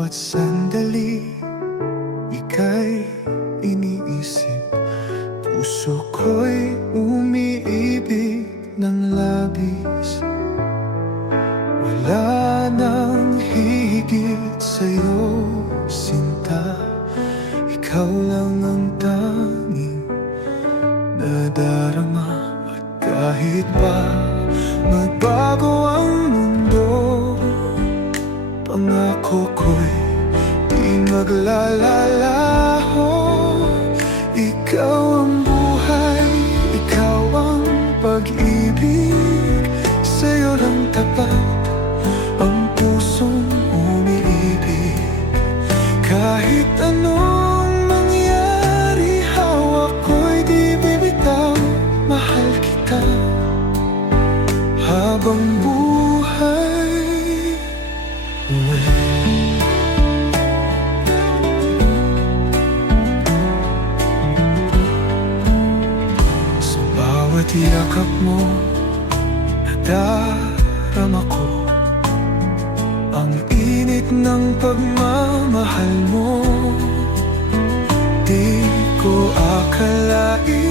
bawat sandali, ika'y iniisip. Puso ko'y umiibig ng labis. Wala nang higit sa'yo, sinta. Ikaw lang ang tanging nadarama. At kahit pa magbago ang mundo, pangako ko'y di maglalalaho. Ikaw ang buhay, ikaw ang pag-ibig. Sa'yo lang tapat ang pusong umiibig. Kahit anong mangyari, hawak ko'y di bibitaw. Mahal kita habang buhay. Sa bawat yakap mo, nadarama ko ang init ng pagmamahal mo. Di ko akalain